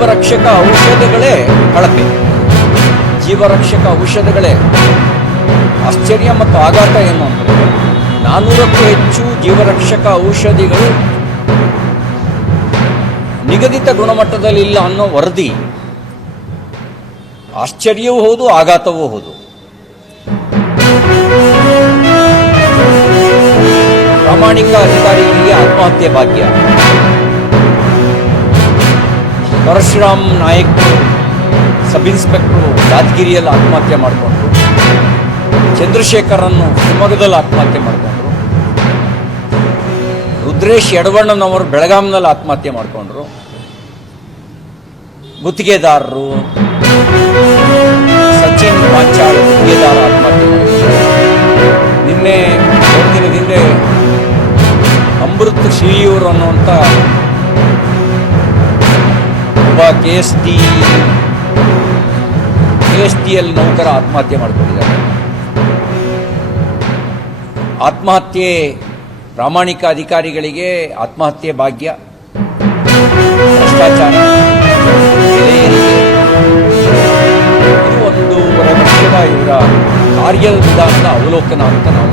ಜೀವರಕ್ಷಕ ಔಷಧಗಳೇ ಕಳಪೆ. ಜೀವರಕ್ಷಕ ಔಷಧಗಳೇ ಆಶ್ಚರ್ಯ ಮತ್ತು ಆಘಾತ ಏನು ಅಂದರೆ 400ಕ್ಕೂ ಹೆಚ್ಚು ಜೀವರಕ್ಷಕ ಔಷಧಿಗಳು ನಿಗದಿತ ಗುಣಮಟ್ಟದಲ್ಲಿ ಇಲ್ಲ ಅನ್ನೋ ವರದಿ ಆಶ್ಚರ್ಯವೂ ಹೌದು, ಆಘಾತವೂ ಹೌದು. ಪ್ರಾಮಾಣಿಕ ಅಧಿಕಾರಿಗಳಿಗೆ ಆತ್ಮಹತ್ಯೆ ಭಾಗ್ಯ. ಪರಶುರಾಮ್ ನಾಯಕ್ ಸಬ್ ಇನ್ಸ್ಪೆಕ್ಟರ್ ಯಾದಗಿರಿಯಲ್ಲಿ ಆತ್ಮಹತ್ಯೆ ಮಾಡಿಕೊಂಡ್ರು. ಚಂದ್ರಶೇಖರನ್ನು ಶಿವಮೊಗ್ಗದಲ್ಲಿ ಆತ್ಮಹತ್ಯೆ ಮಾಡಿಕೊಂಡ್ರು. ರುದ್ರೇಶ್ ಯಡವಣ್ಣನವರು ಬೆಳಗಾಂನಲ್ಲಿ ಆತ್ಮಹತ್ಯೆ ಮಾಡಿಕೊಂಡ್ರು. ಗುತ್ತಿಗೆದಾರರು ಸಚಿನ್ ಪಾಂಚಾಳ್ ಗುತ್ತಿಗೆದಾರ ಆತ್ಮಹತ್ಯೆ ಮಾಡಿಕೊಂಡ್ರು. ನಿನ್ನೆ ಎರಡು ದಿನದ ಹಿಂದೆ ಅಮೃತ್ ಶ್ರೀಯೂರ್ ಅನ್ನುವಂಥ ಒಬ್ಬ KSTL ನೌಕರ ಆತ್ಮಹತ್ಯೆ ಮಾಡಿಕೊಂಡಿದ್ದಾರೆ. ಆತ್ಮಹತ್ಯೆ ಪ್ರಾಮಾಣಿಕ ಅಧಿಕಾರಿಗಳಿಗೆ ಆತ್ಮಹತ್ಯೆ ಭಾಗ್ಯ, ಭ್ರಷ್ಟಾಚಾರ, ಬೆಲೆ ಏರಿಕೆ, ಇದು 1.5 ವರ್ಷದ ಇವರ ಕಾರ್ಯವಿಧಾನದ ಅವಲೋಕನ ಅಂತ ನಾವು